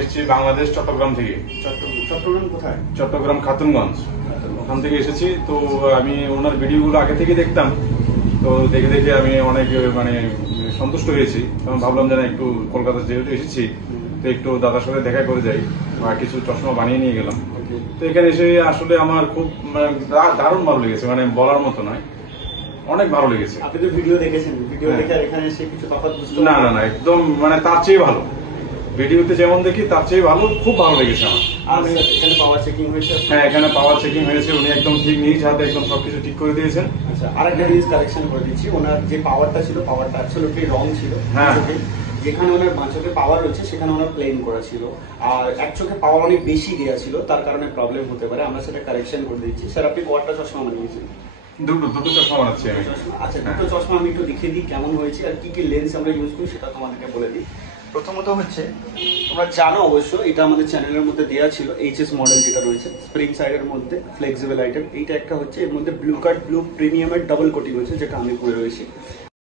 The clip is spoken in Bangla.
এসেছি বাংলাদেশ চট্টগ্রাম থেকে। চট্টগ্রাম কোথায়? চট্টগ্রাম খাতুনগঞ্জ, ওখান থেকে এসেছি। তো আমি ওনার ভিডিওগুলো আগে থেকে দেখতাম, তো দেখে দেখে আমি অনেক মানে সন্তুষ্ট হয়েছি। তখন ভাবলাম যে না, একটু কলকাতা যেহেতু এসেছি, তো একটু দাদার সাথে দেখা করে যাই, বা কিছু চশমা বানিয়ে নিয়ে গেলাম। তো এখানে এসে আসলে আমার খুব দারুণ ভালো লেগেছে, মানে বলার মতো নয়, অনেক ভালো লেগেছে। আপনি তো ভিডিও দেখেছেন, ভিডিও দেখে আর এখানে এসে কিছু তফাৎ বুঝতে? না না না, একদম মানে তার চেয়ে ভালো, ভিডিওতে যেমন দেখি তার চেয়ে ভালো, খুব ভালো লেগেছে আমার। আর এখানে পাওয়ার চেকিং হয়েছে? হ্যাঁ, এখানে পাওয়ার চেকিং হয়েছে, উনি একদম ঠিক নিজ হাতে একদম সবকিছু ঠিক করে দিয়েছেন। আচ্ছা, আরেকটা জিনিস কালেকশন করে দিচ্ছি। ওনার যে পাওয়ারটা ছিল, পাওয়ারটা অ্যাবসলিউটলি রং ছিল। হ্যাঁ, যেখানে ওনার বাঁ চোখে পাওয়ার রয়েছে সেখানে ওনার প্লেন করা ছিল, আর এক চোখে পাওয়ার অনেক বেশি দেওয়া ছিল, তার কারণে প্রবলেম হতে পারে। আমরা সেটা কারেকশন করে দিচ্ছি। স্যার, আপনি কয়টা চশমা বানিয়েছেন? দুটো চশমা বানাচ্ছি আমি। আচ্ছা, দুটো চশমা আমি একটু দেখিয়ে দিই কেমন হয়েছে আর কি কি লেন্স আমরা ইউজ করি, সেটা তোমাদেরকে বলে দিই। প্রথমত হচ্ছে, তোমরা জানো অবশ্য, এটা আমাদের চ্যানেলের মধ্যে দেওয়া ছিল, এইচএস মডেল যেটা রয়েছে স্প্রিং সাইডের মধ্যে ফ্লেক্সিবল আইটেম। এইটা একটা হচ্ছে, এর মধ্যে ব্লু কার্ড ব্লু প্রিমিয়ামের ডাবল কোটিং হয়েছে, যেটা আমি পরে রয়েছি।